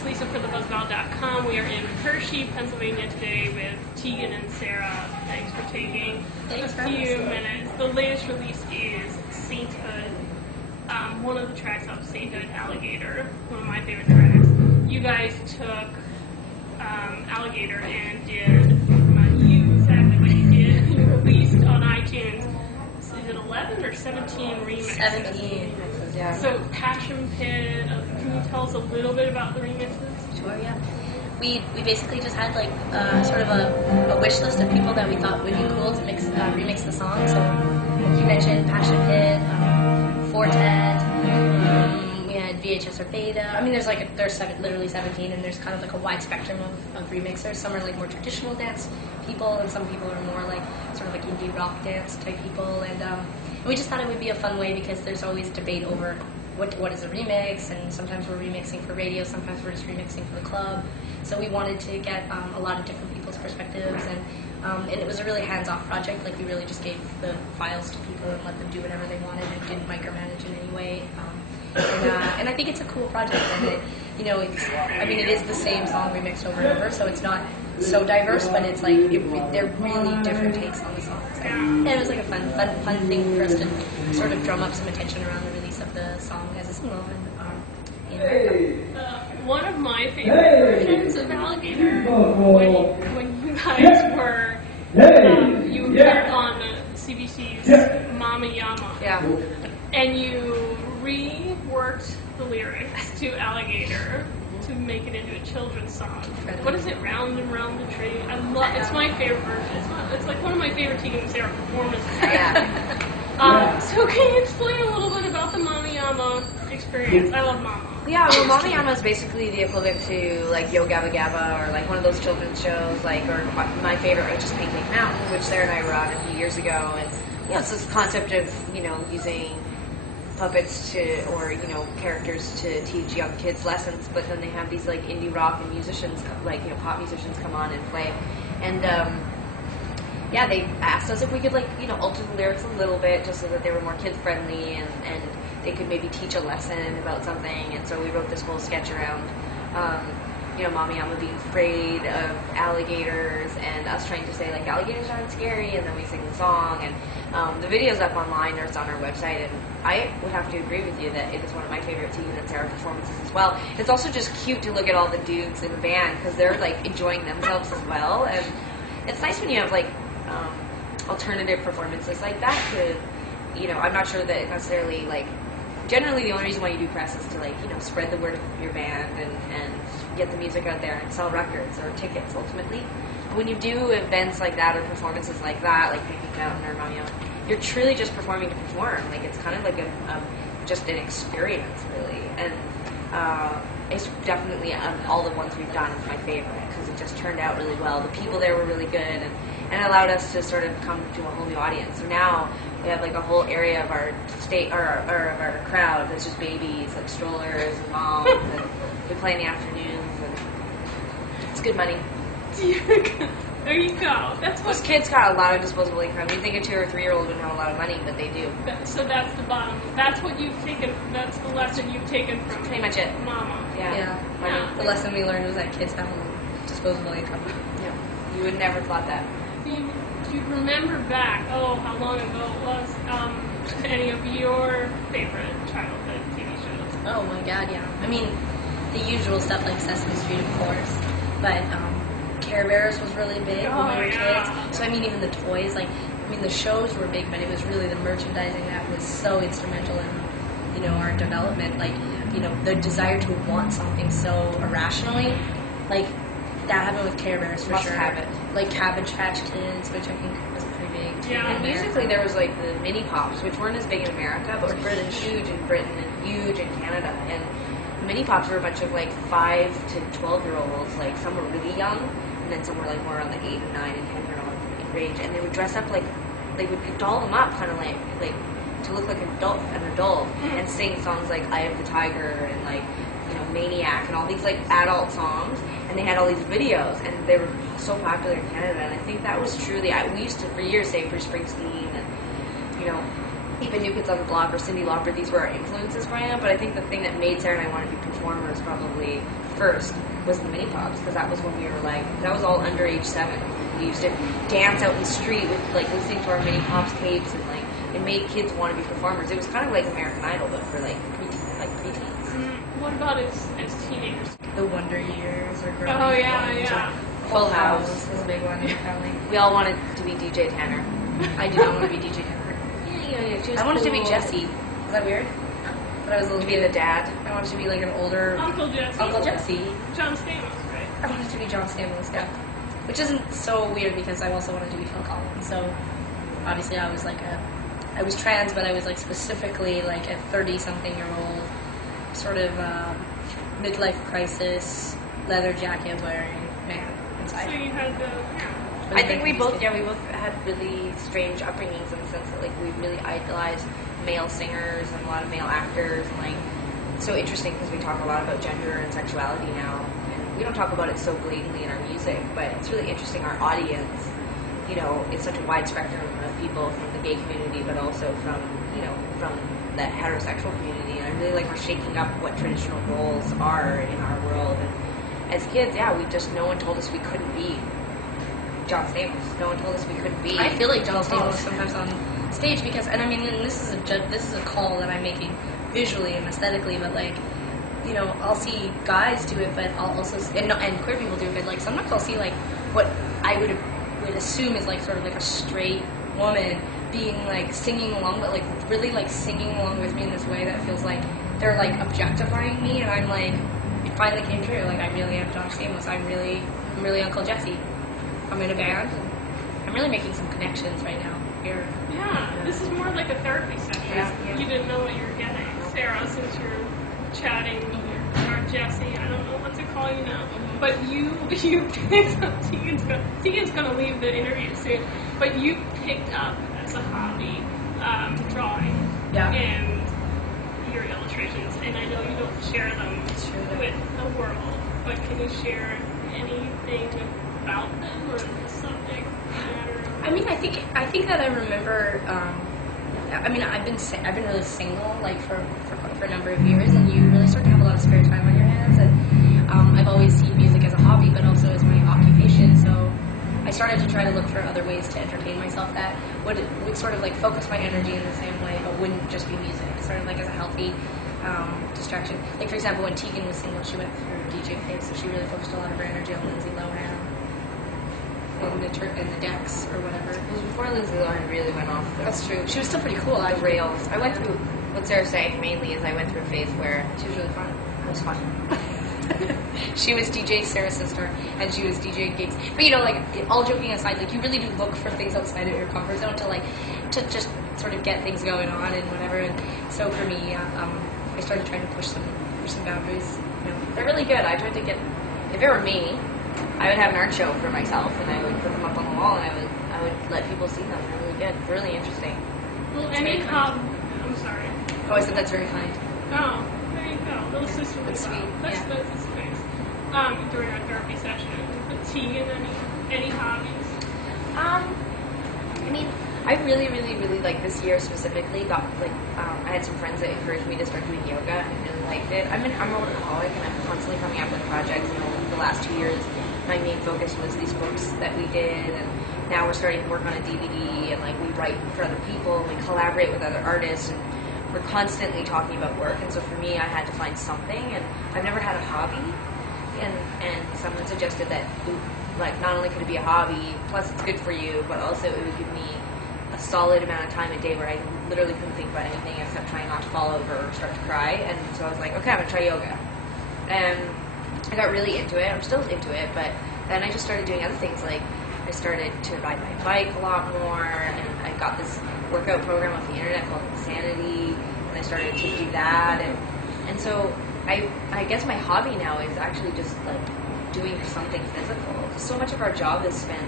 is Lisa for thebuzzball.com. We are in Hershey, Pennsylvania today with Tegan and Sara. Thanks for taking a few minutes. The latest release is Sainthood. One of the tracks off Sainthood, Alligator, one of my favorite tracks. You guys took Alligator and did, exactly what you did. You released on iTunes, is it 11 or 17 remixes? 17. Yeah. So Passion Pit, can you tell us a little bit about the remixes? Sure, yeah. We basically just had like sort of a wish list of people that we thought would be cool to remix the song. So you mentioned Passion Pit, Fortet, we had VHS or Beta. I mean, there's literally 17, and there's kind of like a wide spectrum of remixers. Some are like more traditional dance people, and some people are more like sort of like indie rock dance type people. And we just thought it would be a fun way because there's always debate over what is a remix, and sometimes we're remixing for radio, sometimes we're just remixing for the club. So we wanted to get a lot of different people's perspectives, and it was a really hands-off project. Like, we really just gave the files to people and let them do whatever they wanted and didn't micromanage in any way. And I think it's a cool project, and it is the same song remixed over and over, so it's not so diverse, but it's like they're really different takes on the song. So it was like a fun thing for us to sort of drum up some attention around the release of the song as a single. One of my favorite versions of Alligator, when you guys were you appeared on CBC's Mama Yama, and you reworked the lyrics to Alligator to make it into a children's song. What is it? Round and round the tree. It's my favorite version. It's like one of my favorite Tegan and Sara performances. So can you explain a little bit about the Mama Yama experience? I love Mama. Yeah, well, Mama Yama is basically the equivalent to like Yo Gabba Gabba, or like one of those children's shows, like, or my favorite, which is Pink Pink Mountain, which Sarah and I were on a few years ago. And it's this concept of using puppets or characters to teach young kids lessons, but then they have these like indie rock and musicians, like pop musicians, come on and play. And they asked us if we could alter the lyrics a little bit just so that they were more kid friendly and they could maybe teach a lesson about something. And so we wrote this whole sketch around Mama Yama being afraid of alligators, and us trying to say like alligators aren't scary, and then we sing the song. And the video's up online, or it's on our website, and I would have to agree with you that it is one of my favorite Tegan and Sara performances as well. It's also just cute to look at all the dudes in the band because they're like enjoying themselves as well, and it's nice when you have like alternative performances like that. I'm not sure that it necessarily generally the only reason why you do press is to spread the word of your band and get the music out there and sell records or tickets ultimately. But when you do events like that or performances like that, like Pink Pink Mountain or Mama Yama, you're truly just performing to perform. Like, it's kind of like just an experience, really. And it's definitely, all the ones we've done, my favorite, because it just turned out really well. The people there were really good, and allowed us to sort of come to a whole new audience. So now we have like a whole area of our state or of our crowd that's just babies, like strollers and moms, and we play in the afternoons, and it's good money. There you go. That's what those kids got a lot of disposable income. You think a 2 or 3-year-old wouldn't have a lot of money, but they do. So that's the bottom. That's what you've taken. That's the lesson you've taken from pretty much it. Mama. Yeah. The lesson we learned was that kids have disposable income. Yeah. You would never thought that. Do you remember back, how long ago it was, any of your favorite childhood TV shows? Oh my god, yeah. I mean, the usual stuff like Sesame Street, of course, but Care Bears was really big when we were kids. So, I mean, even the toys, the shows were big, but it was really the merchandising that was so instrumental in, our development. The desire to want something so irrationally, that happened with Care Bears for sure. Have it. Like Cabbage Patch Kids, which I think was pretty big. Yeah. And musically, there was the mini pops, which weren't as big in America, but were huge in Britain and huge in Canada. And mini pops were a bunch of 5 to 12-year-olds. Some were really young, and then some were more around 8 and 9 and 10-year-old range. And they would dress up they would doll them up, kind of like to look like an adult, and sing songs like "Eye of the Tiger" and Maniac and all these adult songs. And they had all these videos, and they were so popular in Canada. And I think that was truly, we used to for years say Bruce Springsteen and even New Kids on the Block or Cyndi Lauper. These were our influences growing up. But I think the thing that made Sarah and I want to be performers probably first was the mini pops, because that was when we were like, that was all under age 7. We used to dance out in the street with like listening to our mini pops tapes, and like it made kids want to be performers. It was kind of like American Idol, but for like preteens. What about as teenagers? The Wonder Years or growing Oh yeah. Full House was a big one in the family. We all wanted to be DJ Tanner. I did not want to be DJ Tanner. Yeah, I wanted to be Jessie. Is that weird? But I was a little to be the dad. I wanted to be like an older Uncle Jesse. Uncle Jesse. John Stamos, right? I wanted to be John Stamos, yeah. Which isn't so weird because I also wanted to be Phil Collins. So obviously I was I was trans, but I was like specifically like a 30-something-year-old sort of midlife crisis, leather jacket wearing man inside. So you had the I think we both had really strange upbringings in the sense that like we really idolized male singers and a lot of male actors, and like it's so interesting because we talk a lot about gender and sexuality now, and we don't talk about it so blatantly in our music, but it's really interesting. Our audience, you know, it's such a wide spectrum of people from the gay community, but also from the heterosexual community, and I really like we're shaking up what traditional roles are in our world. And as kids, no one told us we couldn't be John Stamos. No one told us we couldn't be. I feel like John Stamos sometimes on stage because, and I mean, and this is a call that I'm making visually and aesthetically, but like, you know, I'll see guys do it, but I'll also and queer people do it, but like sometimes I'll see like what I would assume is like sort of like a straight woman being like singing along, but like really like singing along with me in this way that feels like they're like objectifying me, and I'm like, it finally came true. Like I really am John Stamos. I'm really Uncle Jesse. I'm in a band. I'm really making some connections right now here. Yeah, this is more like a therapy session. Yeah. You didn't know what you were getting. Sarah, since you're chatting, or Jesse, I don't know what to call you now. But you picked up, Tegan's gonna leave the interview soon, but you picked up as a hobby drawing and your illustrations, and I know you don't share them with the world, but can you share anything about them or the subject matter? I mean, I think that I remember. I mean, I've been really single like for a number of years, and you really start to have a lot of spare time on your hands. And I've always seen music as a hobby, but also as my occupation. So I started to try to look for other ways to entertain myself that would sort of like focus my energy in the same way, but wouldn't just be music. Sort of like as a healthy distraction. Like for example, when Tegan was single, she went through DJ phase, so she really focused a lot of her energy on Lindsay Lohan. In the decks or whatever. It was before Lindsay Lohan really went off. That's true. She was still pretty cool. The rails. I went through, what Sarah saying mainly is I went through a phase where She was really fun. it was fun. She was DJ Sarah's sister, and she was DJ gigs. But you know, like all joking aside, like you really do look for things outside of your comfort zone to just sort of get things going on and whatever. And so for me, I started trying to push some boundaries. You know, They're really good. I tried to get, if it were me, I would have an art show for myself, and I would put them up on the wall, and I would let people see them. They're really good. They're really interesting. Well, I'm sorry. Oh, I said that's very kind. Oh, there you go. Little sister. That's sweet. That's nice. During our therapy session. But Tegan, any hobbies? I mean, I really like this year specifically got like I had some friends that encouraged me to start doing yoga, and I really liked it. I'm a workaholic, and I'm constantly coming up with projects. You know, the last 2 years, my main focus was these books that we did, and now we're starting to work on a DVD, and like we write for other people, and we collaborate with other artists, and we're constantly talking about work. And so for me, I had to find something, and I've never had a hobby, and someone suggested that like not only could it be a hobby, plus it's good for you, but also it would give me a solid amount of time a day where I literally couldn't think about anything except trying not to fall over or start to cry. And so I was like, okay, I'm gonna try yoga. And I got really into it. I'm still into it, but then I just started doing other things. Like I started to ride my bike a lot more, and I got this workout program off the internet called Insanity, and I started to do that. And so I guess my hobby now is actually just like doing something physical. So much of our job is spent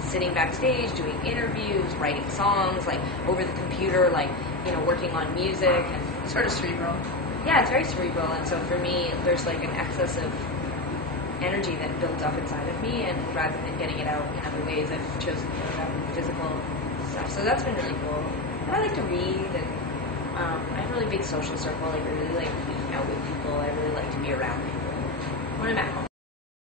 sitting backstage, doing interviews, writing songs, like over the computer, like, you know, working on music, and Sort of cerebral. yeah, it's very cerebral. And so for me, there's like an excess of energy that builds up inside of me, and rather than getting it out in other ways, I've chosen physical stuff. So that's been really cool. And I like to read, and I have a really big social circle. Like I really like being out with people. I really like to be around people. when I'm at home.